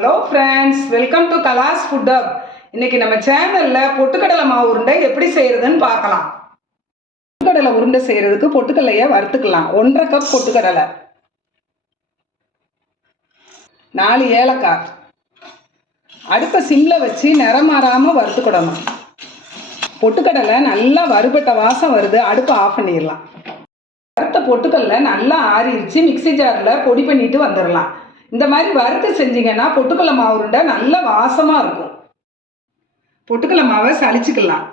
Hello friends, welcome to Kala's food hub. இன்னைக்கு நம்ம சேனலில் பொட்டுக்கடலை மாவு உருண்டை எப்படி செய்கிறதுன்னு பார்க்கலாம். பொட்டுக்கடலை உருண்டை செய்கிறதுக்கு பொட்டுக்கடலையை வறுத்துக்கலாம். 1.5 கப் பொட்டுக்கடலை, 4 ஏலக்காய். அடுப்பை சிம்மில் வச்சு நிறம் மாறாமல் வறுத்துக்கிடணும். பொட்டுக்கடலை நல்லா வறுபட்ட வாசம் வருது, அடுப்பை ஆஃப் பண்ணிடலாம். வறுத்த பொட்டுக்கடலை நல்லா ஆறிடுச்சு, மிக்சி ஜாரில் பொடி பண்ணிட்டு வந்துடலாம். இந்த மாதிரி வறுத்து செஞ்சீங்கன்னா பொட்டுக்கடலை மாவு உருண்டை நல்ல வாசமாக இருக்கும். பொட்டுக்கடலை மாவை சலிச்சுக்கலாம்.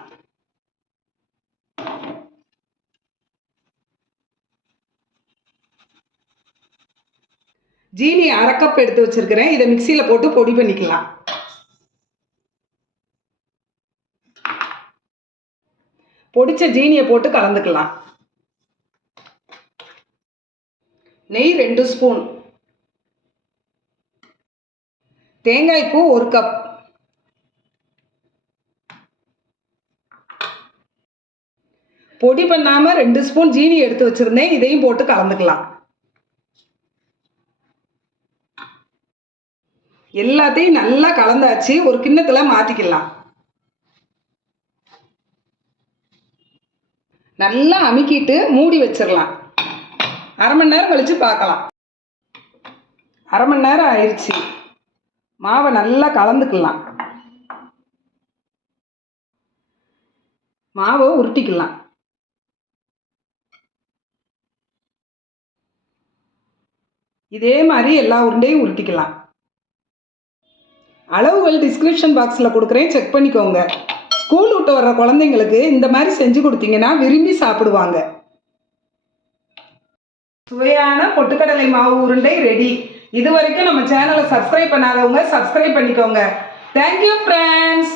ஜீனி 1/2 கப் எடுத்து வச்சிருக்கிறேன், இதை மிக்சியில் போட்டு பொடி பண்ணிக்கலாம். பொடிச்ச ஜீனியை போட்டு கலந்துக்கலாம். நெய் 2 ஸ்பூன், தேங்காய் பூ 1 கப், பொடி பண்ணாமல் 2 ஸ்பூன் ஜீனி எடுத்து வச்சிருந்தேன், இதையும் போட்டு கலந்துக்கலாம். எல்லாத்தையும் நல்லா கலந்தாச்சு, ஒரு கிண்ணத்தில் மாற்றிக்கலாம். நல்லா அமுக்கிட்டு மூடி வச்சிடலாம். 1/2 மணி நேரம் கழிச்சு பார்க்கலாம். 1/2 மணி நேரம் ஆயிடுச்சு. மாவை நல்லா கலந்துக்கலாம். மாவை உருட்டிக்கலாம். இதே மாதிரி எல்லா உருண்டையும் உருட்டிக்கலாம். அளவுகள் டிஸ்கிரிப்ஷன் பாக்ஸில் கொடுக்குறேன், செக் பண்ணிக்கோங்க. ஸ்கூல் விட்டு வர்ற குழந்தைங்களுக்கு இந்த மாதிரி செஞ்சு கொடுத்தீங்கன்னா விரும்பி சாப்பிடுவாங்க. சுவையான பொட்டுக்கடலை மாவு உருண்டை ரெடி. இது வரைக்கும் நம்ம சேனலை சப்ஸ்கிரைப் பண்ணாதவங்க சப்ஸ்கிரைப் பண்ணிக்கோங்க. Thank you friends.